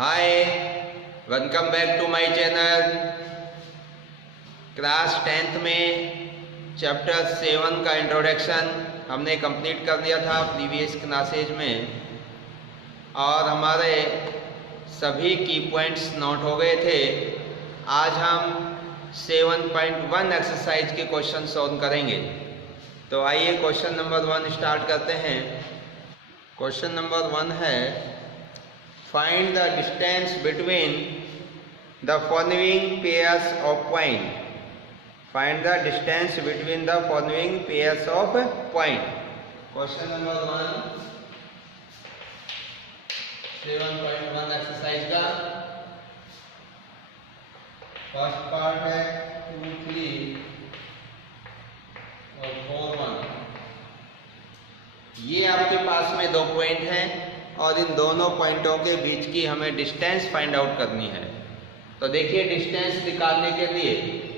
Hi, welcome back to my channel. Class 10th में chapter 7 का introduction हमने complete कर लिया था प्रीवियस क्लासेज में, और हमारे सभी की पॉइंट्स नोट हो गए थे। आज हम 7.1 एक्सरसाइज के क्वेश्चन सॉल्व करेंगे। तो आइए क्वेश्चन नंबर 1 स्टार्ट करते हैं। क्वेश्चन नंबर 1 है, find the distance between the following pairs of point. Find the distance between the following pairs of point. Question number 1, 7.1 exercise का फर्स्ट पार्ट है 2, 3 और 4, 1। ये आपके पास में दो पॉइंट हैं और इन दोनों पॉइंटों के बीच की हमें डिस्टेंस फाइंड आउट करनी है। तो देखिए, डिस्टेंस निकालने के लिए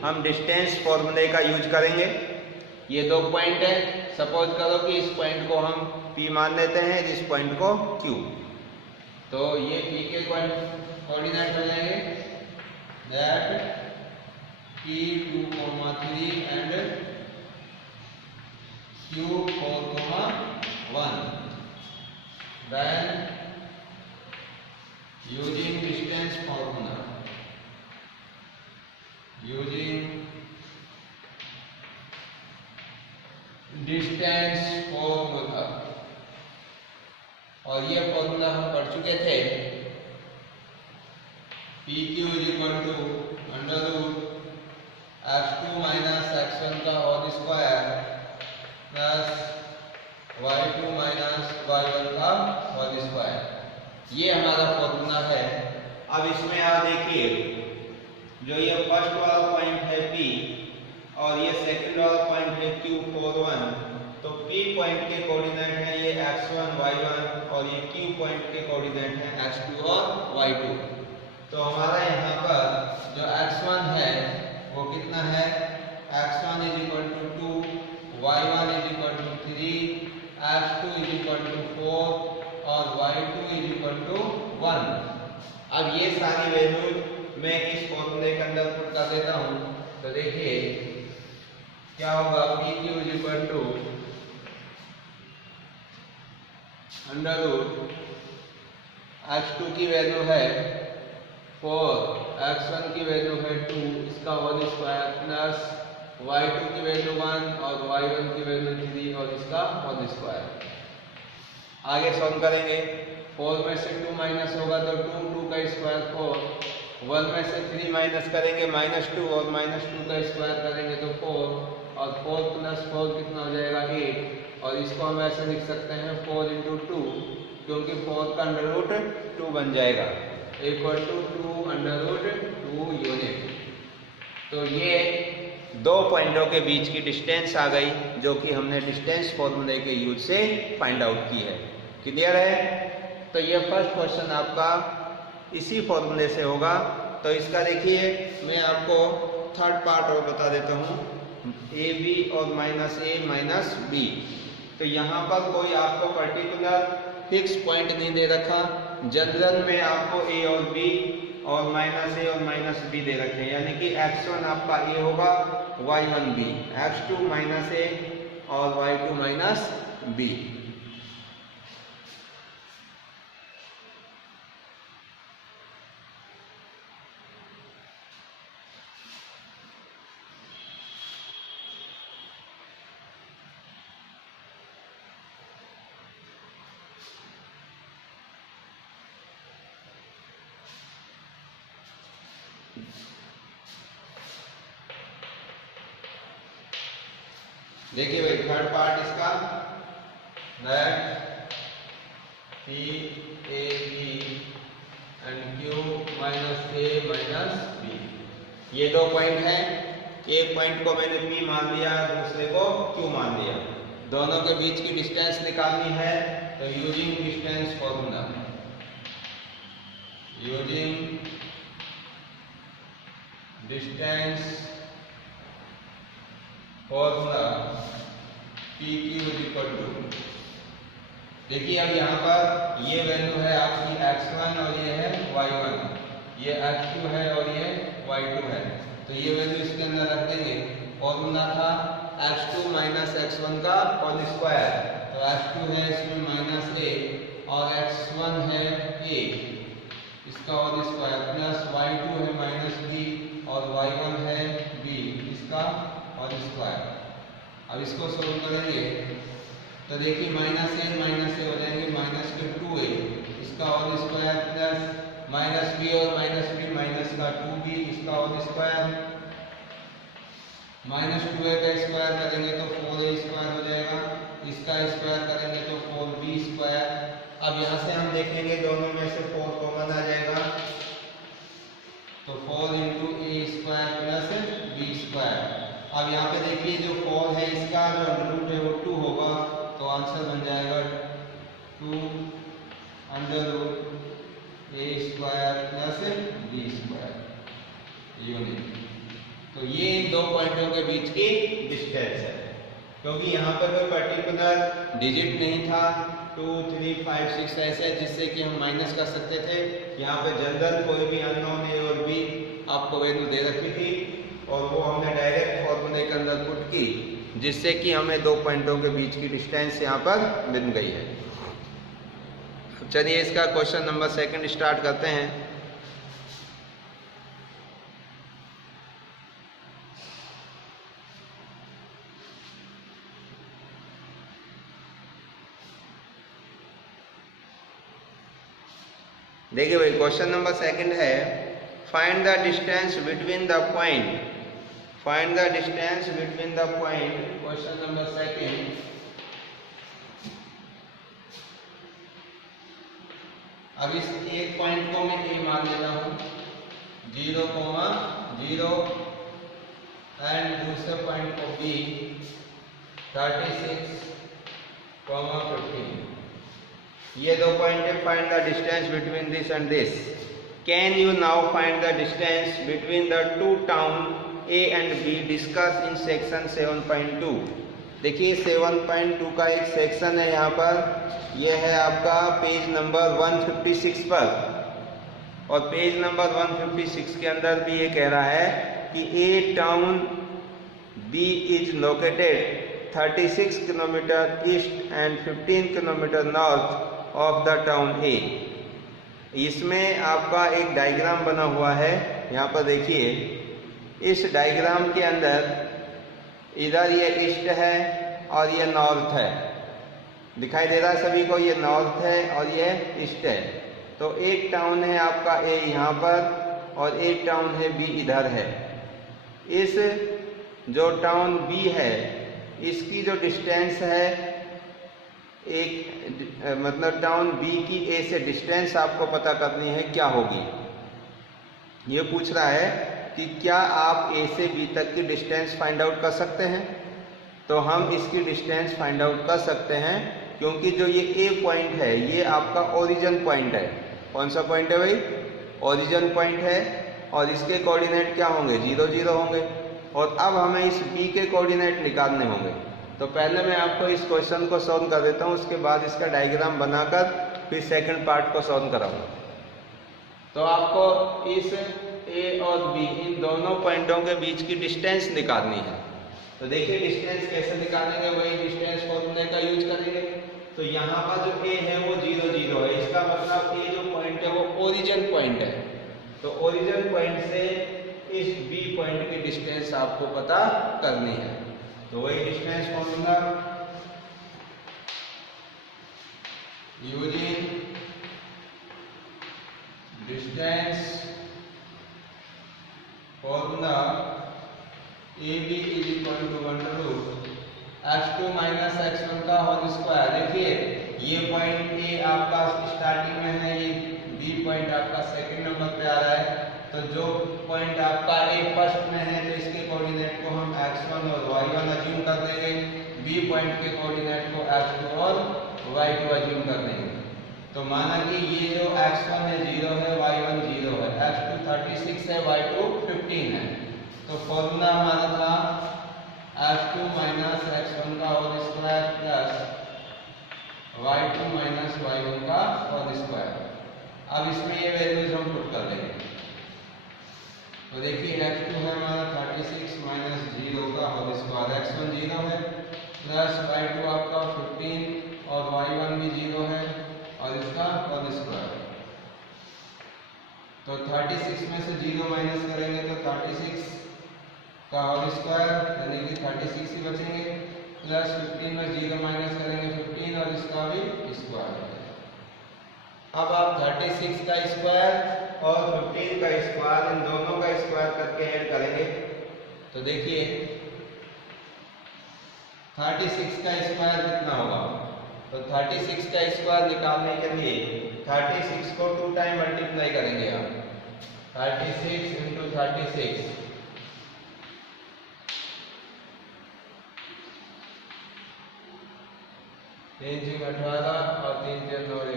हम डिस्टेंस फॉर्मूले का यूज करेंगे। ये दो पॉइंट है, सपोज करो कि इस पॉइंट को हम P मान लेते हैं, इस पॉइंट को Q। तो ये P के कोऑर्डिनेट हो जाएंगे that P 2, 3 and Q 4, 1। Then using distance formula, और ये फॉर्मूला हम पढ़ चुके थे। PQ = x2 - x1 का whole square plus y2 - y1 का होल स्क्वायर। ये हमारा फॉर्मूला है। अब इसमें आप देखिए, जो ये फर्स्ट वाला पॉइंट है P और ये सेकंड वाला पॉइंट है Q 4, 1। तो P पॉइंट के कोऑर्डिनेट है ये x1, y1 और ये Q पॉइंट के कोऑर्डिनेट है x2 और y2। तो हमारा यहाँ पर जो x1 है वो कितना है, x1 = 2, y1 = 3, x2 = 4 और y2 = 1। अब ये सारी वैल्यू मैं इस फॉर्मूले के अंदर पुट कर देता हूँ। तो देखिए क्या होगा, PQ = x2 की वैल्यू है 4, x1 की वैल्यू है 2, इसका होल स्क्वायर प्लस y2 की वैल्यू 1 और y1 की वैल्यू 3 और इसका होल स्क्वायर। आगे सॉल्व करेंगे। 4 में से 2 माइनस होगा तो 2, 2 का स्क्वायर 4, 1 में से 3 माइनस करेंगे -2 और -2 का स्क्वायर करेंगे तो 4 और 4 + 4 कितना हो जाएगा 8। और इसको हम ऐसे लिख सकते हैं 4 × 2, क्योंकि 4 का √2 बन जाएगा = 2 यूनिट। तो ये दो पॉइंटों के बीच की डिस्टेंस आ गई, जो कि हमने डिस्टेंस फॉर्मूले के यूज से फाइंड आउट की है। क्लियर है? तो ये फर्स्ट क्वेश्चन आपका इसी फॉर्मूले से होगा। तो इसका देखिए, मैं आपको थर्ड पार्ट और बता देता हूँ, AB और -A - B। तो यहाँ पर कोई आपको पर्टिकुलर फिक्स पॉइंट नहीं दे रखा। जनरल में आपको A और B और -A और -B दे रखे हैं, यानी कि x1 आपका A होगा, y1 B, x2 -A और y2 -B। देखिए भाई, थर्ड पार्ट इसका that P A B and Q -A B। ये दो पॉइंट हैं। एक पॉइंट को मैंने P मान लिया, दूसरे को Q मान लिया। दोनों के बीच की डिस्टेंस निकालनी है। तो यूजिंग डिस्टेंस फॉर्मूला, PQ देखिए अब यहाँ पर ये वैल्यू है आपकी x1 और ये है y1, ये x2 है और ये y2 है, तो ये वैल्यू इसके अंदर रख देंगे। फॉर्मूला था x2 माइनस x1 का होल स्क्वायर, तो x2 है इसमें माइनस a और x1 है a इसका होल स्क्वायर प्लस y2 है माइनस b और y1 है b इसका होल स्क्वायर। अब इसको सोल्व करेंगे तो देखिए माइनस ए हो जाएंगे माइनस के 2a इसका whole square plus minus b और माइनस b माइनस का 2b इसका होल स्क्वायर, माइनस 2a का स्क्वायर करेंगे तो 4a स्क्वायर हो जाएगा, इसका स्क्वायर करेंगे तो 4b स्क्वायर। अब यहाँ से हम देखेंगे दोनों में से 4 कॉमन आ जाएगा, तो 4 इंटू ए स्क्वायर प्लस b स्क्वायर। अब यहाँ पे देखिए जो 4 है इसका जो अंडर रूट है वो 2 होगा, तो आंसर बन जाएगा 2 under root A square plus B square unit. तो ये इन दो पॉइंटों के बीच की डिस्टेंस है, क्योंकि यहाँ पर कोई पर्टिकुलर डिजिट नहीं था 2 3 5 6 ऐसे जिससे कि हम माइनस कर सकते थे। यहाँ पे जनरल कोई भी अननोन ए और बी आपको वैल्यू दे रखी थी और वो हमने डायरेक्ट फॉर्मूले के अंदर पुट की, जिससे कि हमें दो पॉइंटों के बीच की डिस्टेंस यहाँ पर मिल गई है। चलिए इसका क्वेश्चन नंबर 2 स्टार्ट करते हैं। देखिए भाई क्वेश्चन नंबर 2 है find the distance between the point, find the distance between the point. Question number 2, अब इस एक पॉइंट को मैं ए मान लेता हूं 0, 0 एंड दूसरे पॉइंट को बी 36, 15। ये दो पॉइंट है। Find the distance between this and this. Can you now find the distance between the two town A and B discuss in section 7.2। देखिए 7.2 का एक सेक्शन है यहाँ पर, यह है आपका पेज नंबर 156 पर, और पेज नंबर 156 के अंदर भी ये कह रहा है कि A town B is located 36 kilometre east and 15 kilometre north of the town A। इसमें आपका एक डायग्राम बना हुआ है, यहाँ पर देखिए इस डायग्राम के अंदर इधर ये ईस्ट है और ये नॉर्थ है, दिखाई दे रहा है सभी को, ये नॉर्थ है और ये ईस्ट है। तो एक टाउन है आपका ए यहाँ पर और एक टाउन है बी इधर है। इस जो टाउन बी है इसकी जो डिस्टेंस है एक मतलब टाउन बी की ए से डिस्टेंस आपको पता करनी है, क्या होगी। ये पूछ रहा है कि क्या आप ए से बी तक की डिस्टेंस फाइंड आउट कर सकते हैं। तो हम इसकी डिस्टेंस फाइंड आउट कर सकते हैं, क्योंकि जो ये ए पॉइंट है ये आपका ओरिजिन पॉइंट है। कौन सा पॉइंट है भाई? ओरिजिन पॉइंट है, और इसके कोऑर्डिनेट क्या होंगे? 0 0 होंगे। और अब हमें इस बी के कोऑर्डिनेट निकालने होंगे। तो पहले मैं आपको इस क्वेश्चन को सॉल्व कर देता हूँ, उसके बाद इसका डायग्राम बनाकर फिर सेकंड पार्ट को सॉल्व कराऊंगा। तो आपको इस ए और बी इन दोनों पॉइंटों के बीच की डिस्टेंस निकालनी है। तो देखिए डिस्टेंस कैसे निकालेंगे, वही डिस्टेंस फॉर्मूले का यूज करेंगे। तो यहाँ पर जो ए है वो 0 0 है, इसका मतलब ए जो पॉइंट है वो ओरिजिन पॉइंट है। तो ओरिजिन पॉइंट से इस बी पॉइंट की डिस्टेंस आपको पता करनी है। तो वही distance formula using distance formula AB is equal to under root x2 minus x1 का होल स्क्वायर। देखिए ये पॉइंट A आपका स्टार्टिंग में है, ये B पॉइंट आपका सेकंड नंबर पे आ रहा है। तो जो पॉइंट आपका A फर्स्ट में है तो इसके कोऑर्डिनेट को हम x1 और y1 अज्यूम कर देंगे, B पॉइंट के कोऑर्डिनेट को x2 और y2 अज्यूम कर देंगे। तो माना कि ये जो x1 है 0 है, y1 0 है, x2 36 है, y2 15 है। तो फॉर्मूला हमारा था x2 माइनस x1 का whole square plus y2 minus y1 का होल स्क्वायर। अब इसमें ये वैल्यूज हम पुट कर देंगे। तो देखिए x2 है हमारा 36 माइनस 0 का होल स्क्वायर, x1 0 है प्लस y2 आपका 15 और y1 भी 0 है और इसका होल स्क्वायर। तो 36 में से 0 माइनस करेंगे तो 36 का होल स्क्वायर यानी कि 36 ही बचेंगे, प्लस 15 में 0 माइनस करेंगे 15 और इसका भी स्क्वायर। अब आप 36 का स्क्वायर और 15 का स्क्वायर इन दोनों का स्क्वायर करके ऐड करेंगे तो देखिए 36 का स्क्वायर कितना होगा। तो 36 का स्क्वायर निकालने के लिए 36 को 2 टाइम मल्टीप्लाई करेंगे आप। 36 इंटू 36 3 6 18 और 3 3 9 10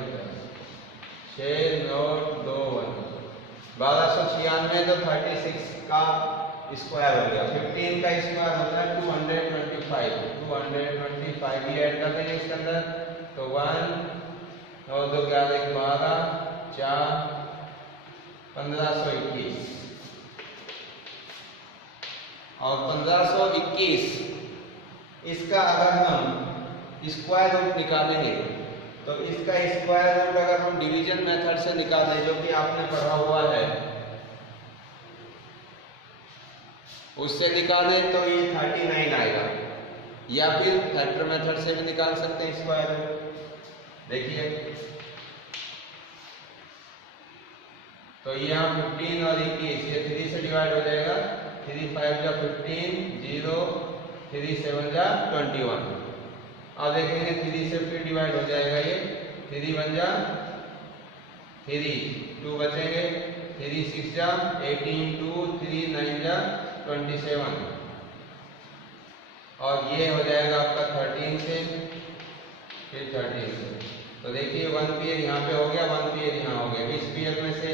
6 9 2 1 1296 तो 36 का स्क्वायर हो गया। 15 का स्क्वायर होता है 225 ही ऐड कर देंगे इसके अंदर। तो 1 9 2 11 12 4 1521 और 1521 इसका अगर हम स्क्वायर रूट निकालेंगे तो इसका स्क्वायर रूट अगर हम डिवीजन मेथड से निकालें जो कि आपने पढ़ा हुआ है उससे निकालें तो ये 39 आएगा, या फिर फैक्टर मेथड से भी निकाल सकते हैं स्क्वायर रूट। देखिए तो यहाँ 15 और 21 ये 3 से डिवाइड हो जाएगा। 3 5 जा 15 0 3 7 जा 21। अब देखेंगे 3 से फिर डिवाइड हो जाएगा ये 3 1 जा 3 2 बचेंगे 3 6 जा 18 2 3 9 जा 27 और ये हो जाएगा आपका 13 से फिर 13 से। तो देखिए 1 पीरियड यहाँ पे हो गया, 1 पीरियड यहाँ हो गया। इस पीरियड में से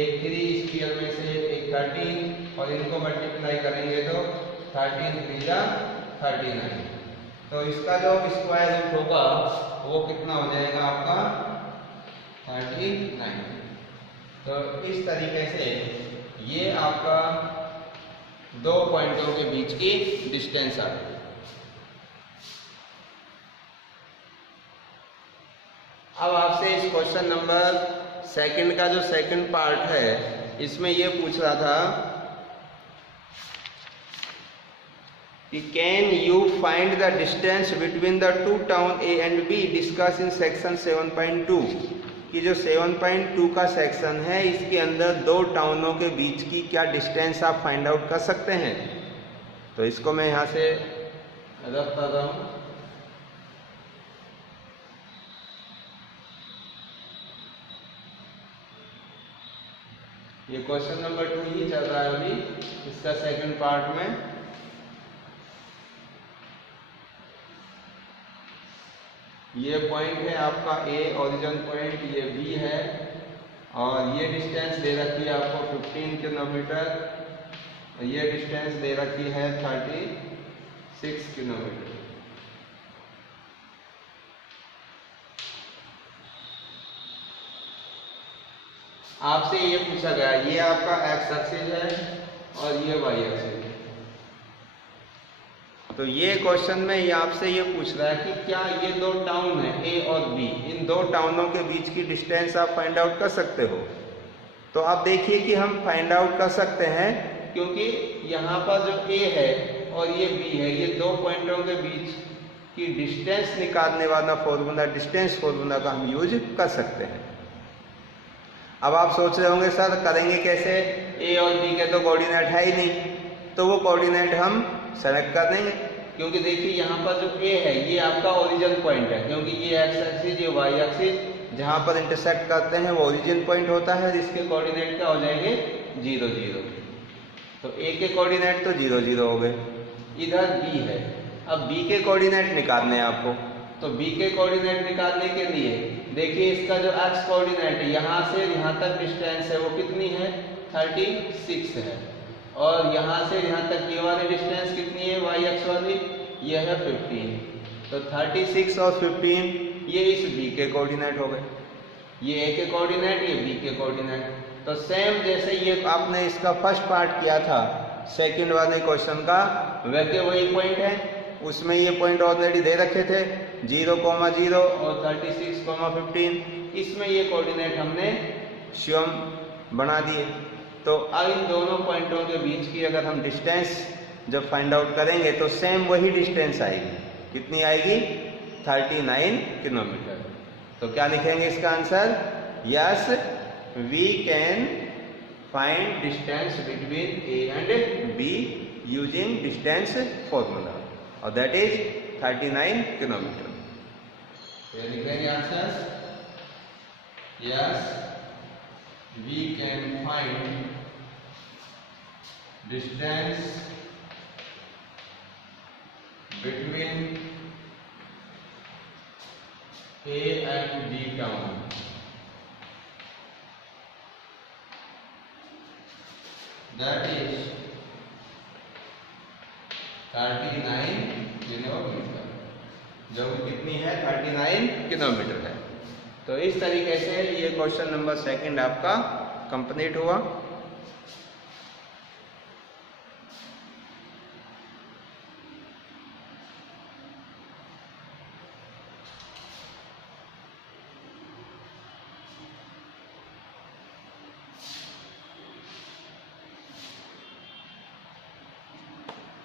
एक 3, इस पीरियड में से एक 13 और इनको मल्टीप्लाई करेंगे तो 13 3 जा 39। तो इसका जो स्क्वायर रूट होगा वो कितना हो जाएगा आपका 39। तो इस तरीके से ये आपका दो पॉइंटों के बीच की डिस्टेंस आ गई। अब आपसे इस क्वेश्चन नंबर सेकंड का जो सेकंड पार्ट है इसमें ये पूछ रहा था कि can you find the distance between the two town A and be discuss in section 7.2 कि जो 7.2 का सेक्शन है इसके अंदर दो टाउनों के बीच की क्या डिस्टेंस आप फाइंड आउट कर सकते हैं। तो इसको मैं यहाँ से रख कर रहा हूँ। ये क्वेश्चन नंबर 2 ही चल रहा है अभी इसका सेकंड पार्ट में। ये पॉइंट है आपका ए ओरिजिन पॉइंट, ये बी है और ये डिस्टेंस दे रखी है आपको 15 किलोमीटर, ये डिस्टेंस दे रखी है 36 किलोमीटर। आपसे ये पूछा गया ये आपका एक्स एक्सिस है और ये वाई एक्सिस है। तो ये क्वेश्चन में ये आपसे ये पूछ रहा है कि क्या ये दो टाउन है ए और बी, इन दो टाउनों के बीच की डिस्टेंस आप फाइंड आउट कर सकते हो। तो आप देखिए कि हम फाइंड आउट कर सकते हैं क्योंकि यहाँ पर जो ए है और ये बी है ये दो पॉइंटों के बीच की डिस्टेंस निकालने वाला फॉर्मूला डिस्टेंस फॉर्मूला का हम यूज कर सकते हैं। अब आप सोच रहे होंगे सर करेंगे कैसे, ए और बी के तो कोऑर्डिनेट है ही नहीं, तो वो कोऑर्डिनेट हम सेलेक्ट कर देंगे क्योंकि देखिए यहाँ पर जो ए है ये आपका ओरिजिन पॉइंट है क्योंकि ये एक्स एक्सिस ये वाई एक्सिस जहाँ पर इंटरसेक्ट करते हैं वो ओरिजिन पॉइंट होता है, इसके कोऑर्डिनेट क्या हो जाएंगे 0 0। तो ए के कोऑर्डिनेट तो 0 0 हो गए। इधर बी है, अब बी के कोऑर्डिनेट निकालने हैं आपको। तो बी के कोऑर्डिनेट निकालने के लिए देखिए इसका जो एक्स कोऑर्डिनेट है यहाँ से यहाँ तक डिस्टेंस है वो कितनी है 36 है और यहाँ से यहाँ तक ये वाली डिस्टेंस कितनी है वाई एक्स वाली ये है 15। तो 36 और 15 ये इस बी के कोऑर्डिनेट हो गए, ये ए के कोऑर्डिनेट, ये बी के कोऑर्डिनेट। तो सेम जैसे ये आपने इसका फर्स्ट पार्ट किया था सेकंड वाले क्वेश्चन का, वैसे वही पॉइंट है, उसमें ये पॉइंट ऑलरेडी दे रखे थे 0,0 और 36,15। इसमें ये कोऑर्डिनेट हमने स्वयं बना दिए। तो अब इन दोनों पॉइंटों के बीच की अगर हम डिस्टेंस जब फाइंड आउट करेंगे तो सेम वही डिस्टेंस आएगी। कितनी आएगी? 39 किलोमीटर। तो क्या लिखेंगे इसका answer? Yes, we can find distance between A and B using distance formula और दैट इज 39 किलोमीटर। तो लिखेंगे answer, yes we can find distance between A and B town that is 39 kilometre. जो कितनी है? 39 किलोमीटर है। तो इस तरीके से ये क्वेश्चन नंबर सेकंड आपका कंप्लीट हुआ।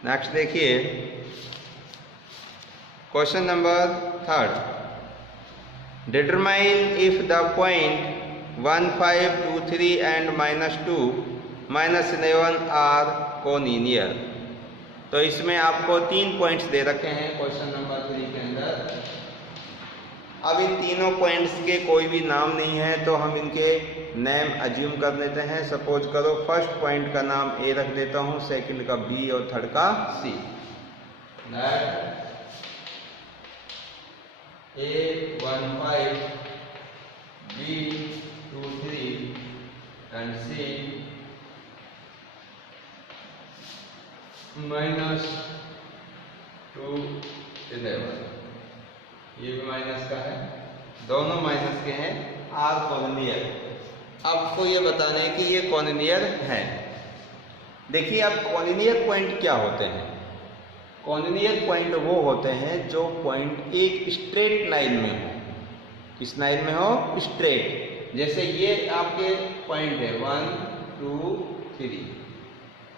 नेक्स्ट देखिए question number third. Determine if the point 1, 5, 2, 3 and -2, -11 are collinear। तो इसमें आपको 3 पॉइंट्स दे रखे हैं क्वेश्चन नंबर 3 के अंदर। अब इन तीनों पॉइंट्स के कोई भी नाम नहीं है तो हम इनके नेम अज्यूम कर लेते हैं। सपोज करो फर्स्ट पॉइंट का नाम ए रख देता हूँ, सेकंड का बी और थर्ड का सी। A15, B23 and C -211। ये भी माइनस का है, दोनों माइनस के हैं। Are collinear. आपको ये बताना है कि ये कॉलिनियर है। देखिए अब कॉलिनियर पॉइंट क्या होते हैं? कॉलिनियर पॉइंट वो होते हैं जो पॉइंट एक स्ट्रेट लाइन में हो। किस लाइन में हो? स्ट्रेट। जैसे ये आपके पॉइंट है 1, 2, 3,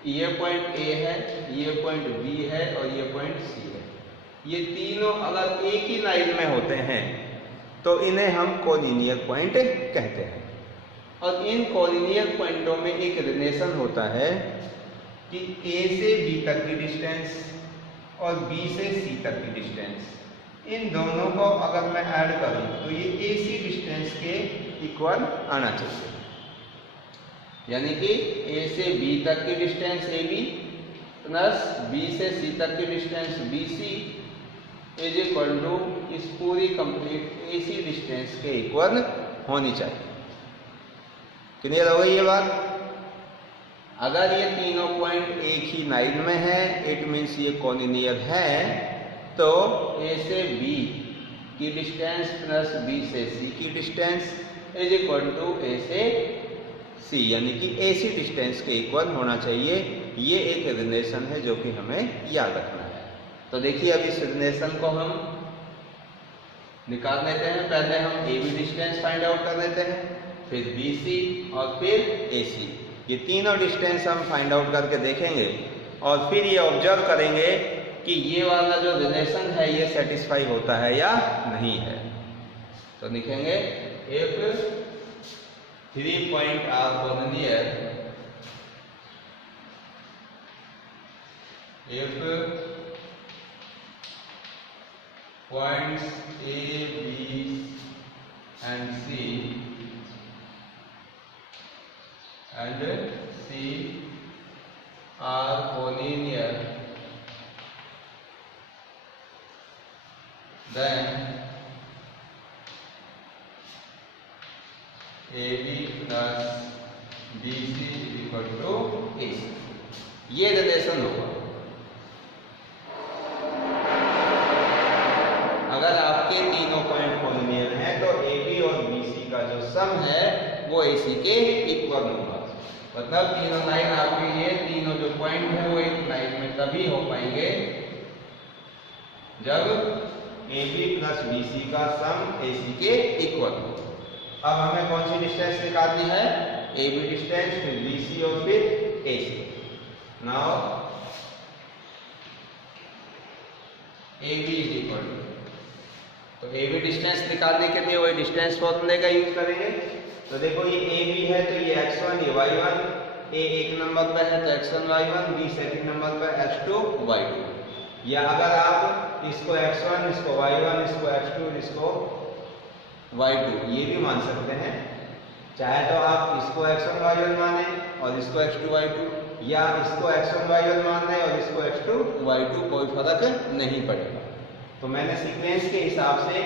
ये पॉइंट ए है, ये पॉइंट बी है और ये पॉइंट सी है। ये तीनों अगर एक ही लाइन में होते हैं तो इन्हें हम कॉलिनियर पॉइंट कहते हैं। और इन कॉलिनियर पॉइंटों में एक रिलेशन होता है कि ए से बी तक की डिस्टेंस और B से C तक की डिस्टेंस, इन दोनों को अगर मैं ऐड करूं तो ये AC डिस्टेंस के इक्वल आना चाहिए। यानी कि A से B तक की डिस्टेंस AB प्लस B से C तक की distance BC is equal to इस पूरी कंप्लीट AC डिस्टेंस के इक्वल होनी चाहिए। क्लियर हो गई ये बात? अगर ये तीनों पॉइंट एक ही लाइन में है इट मीन्स ये कॉलिनियर है। तो ए से बी की डिस्टेंस प्लस बी से सी की डिस्टेंस इज इक्वल टू ए से सी, यानी कि एसी डिस्टेंस के इक्वल होना चाहिए। ये एक रिलेशन है जो कि हमें याद रखना है। तो देखिए अब इस रिलेशन को हम निकाल लेते हैं। पहले हम A B distance find out कर लेते हैं, फिर बी सी और फिर ए सी। ये तीनों डिस्टेंस हम फाइंड आउट करके देखेंगे और फिर ये ऑब्जर्व करेंगे कि ये वाला जो रिलेशन है ये सेटिस्फाई होता है या नहीं है। तो लिखेंगे if 3 point are collinear, if points A, B and C and C are collinear, then AB plus BC is equal to AC। ये रिलेशन होगा। अगर आपके तीनों पॉइंट सम है वो AC के इक्वल होगा। मतलब तीनों लाइन आपके ये तीनों जो पॉइंट है वो एक लाइन में तभी हो पाएंगे जब AB प्लस BC का सम AC के इक्वल हो। अब हमें कौन सी डिस्टेंस निकालनी है? AB डिस्टेंस, फिर BC और फिर AC। Now AB is equal तो AB डिस्टेंस निकालने के लिए वही डिस्टेंस फॉर्मूले का यूज करेंगे। तो देखो ये AB है तो ये x1 ये y1, A एक नंबर पर है तो x1 y1, B second number पर x2 y2। या अगर आप इसको x1 इसको y1 इसको x2 इसको y2 ये भी मान सकते हैं। चाहे तो आप इसको x1 y1 माने और इसको x2 y2, या इसको x1 y1 मानना और इसको x2 y2, कोई फर्क नहीं पड़ेगा। तो मैंने सीक्वेंस के हिसाब से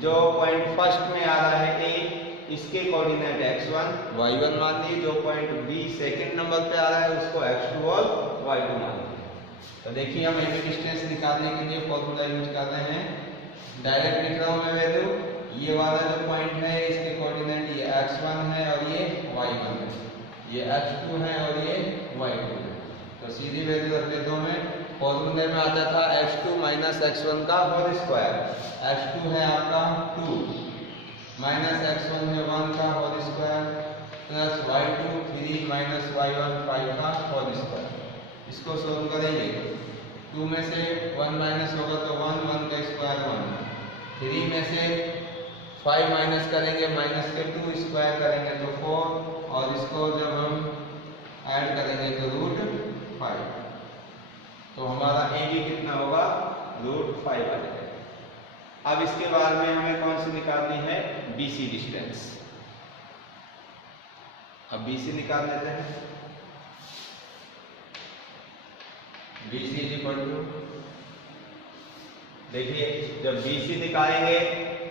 जो पॉइंट फर्स्ट में आ रहा है A, इसके कोऑर्डिनेट x1 y1 मान लिए, जो पॉइंट B सेकंड नंबर पे आ रहा है उसको x2 और y2 मान लिए। तो देखिए हम AB डिस्टेंस निकालने के लिए फॉर्मूला यूज कर रहे हैं। डायरेक्ट लिख रहा हूं मैं वैल्यू, ये वाला जो पॉइंट है इसके कोऑर्डिनेट ये x1 है और ये y1 है, ये x2 है और ये y2 है। तो सीधी वैल्यू रख देता हूं मैं। फॉर्मूले में आता था x2 माइनस x1 का होल स्क्वायर। x2 है आपका 2 माइनस x1 है 1 का whole square plus y2 3 minus y1 5 का होल स्क्वायर। इसको सोल्व करेंगे 2 में से 1 माइनस होगा तो 1, 1 का स्क्वायर 1, 3 में से 5 माइनस करेंगे, माइनस के 2 स्क्वायर करेंगे तो 4, और इसको जब हम ऐड करेंगे तो रूट 5। तो हमारा AB कितना होगा? रूट 5 आ जाएगा। अब इसके बाद में हमें कौन सी निकालनी है? BC distance. अब BC निकाल लेते हैं। BC इज इक्वल टू, देखिए जब BC निकालेंगे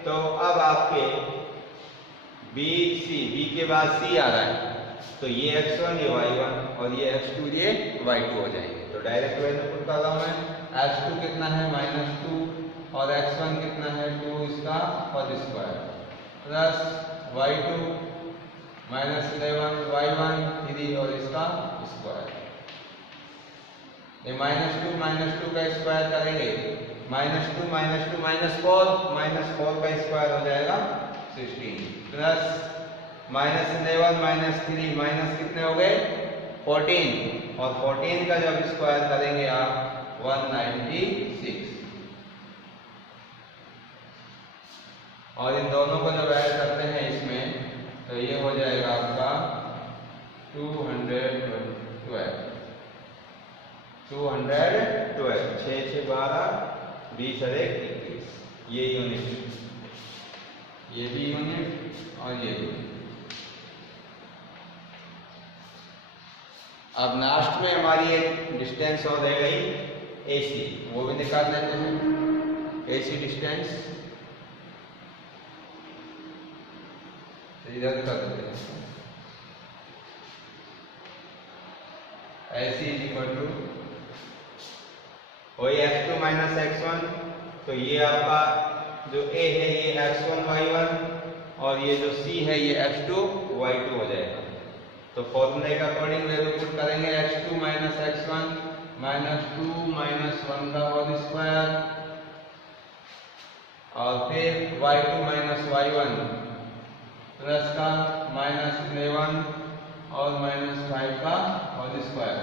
तो अब आपके BC, B के बाद C आ रहा है तो ये x1 ये y1 और ये x2 ये y2 हो जाएंगे। तो डायरेक्ट वैल्यू पुट कर रहा हूं मैं। x2 कितना है? -2 और x1 कितना है? 2 इसका whole square plus y2 -11 y1 3 और इसका स्क्वायर। ये -2 का स्क्वायर करेंगे, -2 -4 का स्क्वायर हो जाएगा 16 प्लस -11 -3 माइनस कितने हो गए? 14, और 14 का जब स्क्वायर करेंगे आप 196, और इन दोनों को जब ऐड करते हैं इसमें तो ये हो जाएगा आपका 212 6 6 12 20 और 1 21, ये यूनिट, ये भी यूनिट और ये यूनिट। अब लास्ट में हमारी एक डिस्टेंस और रह गई AC, वो भी निकाल लेते हैं। AC डिस्टेंस इधर कर देते हैं। AC इज इक्वल टू वही x2 माइनस x1, तो ये आपका जो A है ये x1 y1 और ये जो C है ये x2 y2 हो जाएगा। तो फॉर्मूले का अकॉर्डिंग वैल्यू पुट करेंगे x2 माइनस x1 -2 -1 का होल स्क्वायर और फिर y2 माइनस y1 प्लस का -11 और -5 का होल स्क्वायर।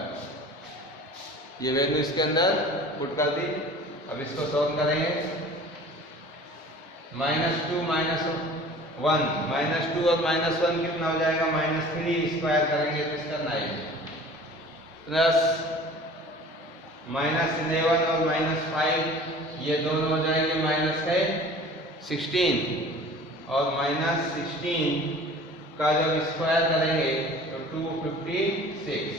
ये वैल्यू इसके अंदर पुट कर दी। अब इसको सॉल्व करेंगे। -2 -1 -2 और -1 कितना हो जाएगा? -3 स्क्वायर करेंगे तो इसका 9 प्लस -11 और -5 ये दोनों हो जाएंगे माइनस है 16 और -16 का जब स्क्वायर करेंगे तो 256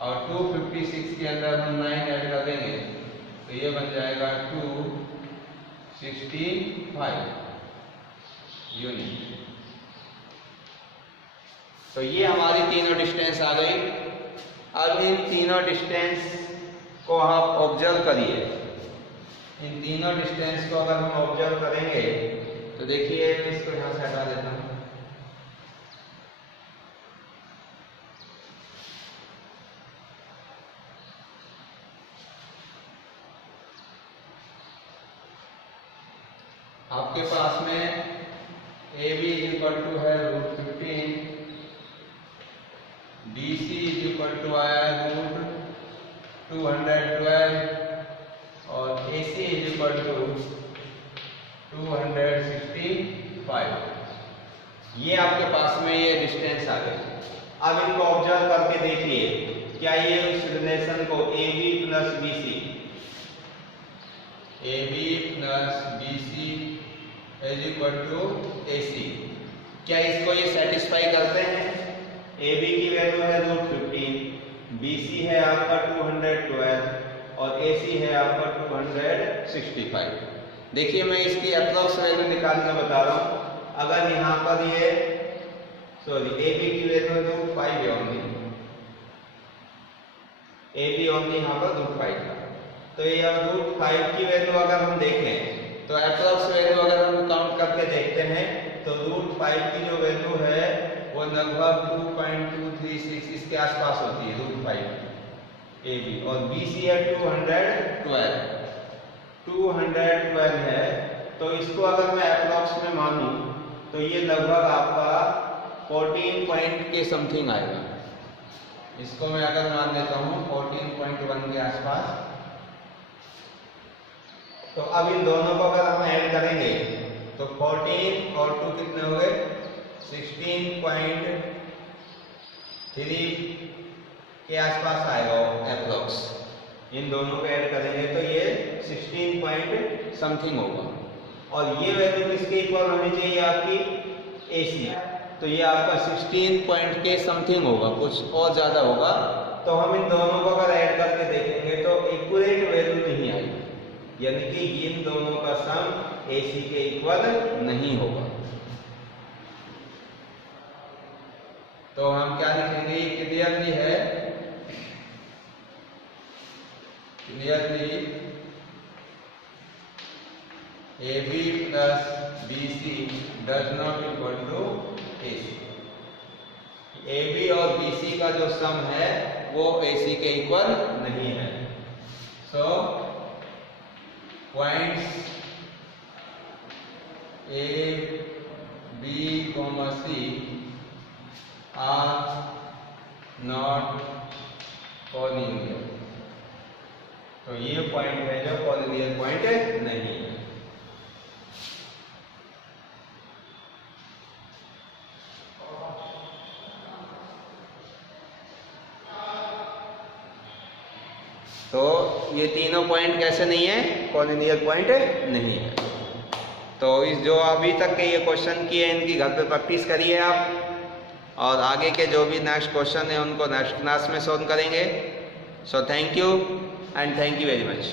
और 256 के अंदर हम 9 ऐड कर देंगे तो ये बन जाएगा 265 यूनिट। तो ये हमारी तीनों डिस्टेंस आ गई। अब इन तीनों डिस्टेंस को आप ऑब्जर्व करिए। इन तीनों डिस्टेंस को अगर हम ऑब्जर्व करेंगे तो देखिए मैं इसको यहाँ से हटा देता हूँ। आपके पास में A B is equal to है √15, B C is equal to आया √212 और A C is equal to 265। ये आपके पास में ये डिस्टेंस आ गई। अब इनको ऑब्जर्व करके देखिए, क्या ये उस रिलेशन को A B plus B C is equal to A C, क्या इसको ये सेटिस्फाई करते हैं? ए बी की वैल्यू है √15, बी सी है आपका 212 और ए सी है आपका 265। देखिए मैं इसकी अप्रोक्स वैल्यू निकालना बता रहा हूँ। अगर यहाँ पर ये ए बी की वैल्यू है √5 है ओनली, ए बी ओनली यहाँ पर √5 था, तो ये अब √5 की वैल्यू अगर हम देखें तो अप्रोक्स वैल्यू अगर हम काउंट करके देखते हैं तो √5 की जो वैल्यू है वो लगभग 2.236 इसके आसपास होती है √5 ए बी, और बी सी है 212 है। तो इसको अगर मैं अप्रोक्स में मानूं तो ये लगभग आपका 14 पॉइंट के समथिंग आएगा। इसको मैं अगर मान लेता हूँ 14.1 के आसपास। तो अब इन दोनों को अगर हम ऐड करेंगे तो 14 और 2 कितने हो गए? 16.3 के आसपास आएगा अप्रोक्स। इन दोनों को ऐड करेंगे तो ये 16 पॉइंट समथिंग होगा, और ये वैल्यू किसके इक्वल होनी चाहिए आपकी? ए सी। तो ये आपका 16 पॉइंट के समथिंग होगा, कुछ और ज्यादा होगा। तो हम इन दोनों को अगर ऐड करके देखेंगे तो एक्यूरेट वैल्यू नहीं आएगी, यानी कि इन दोनों का सम ए सी के इक्वल नहीं होगा। तो हम क्या लिखेंगे? क्लियरली है, clearly A B plus B C does not equal to A C. A B और बी सी का जो सम है वो ए सी के इक्वल नहीं है। So points A B C are not collinear. तो ये पॉइंट है जो कॉलिनियर पॉइंट नहीं है। तो ये तीनों पॉइंट कैसे नहीं है? कॉलिनियर पॉइंट नहीं है। तो इस जो अभी तक के ये क्वेश्चन किए इनकी घर पे प्रैक्टिस करिए आप, और आगे के जो भी नेक्स्ट क्वेश्चन है उनको नेक्स्ट क्लास में सॉल्व करेंगे। So thank you and thank you very much.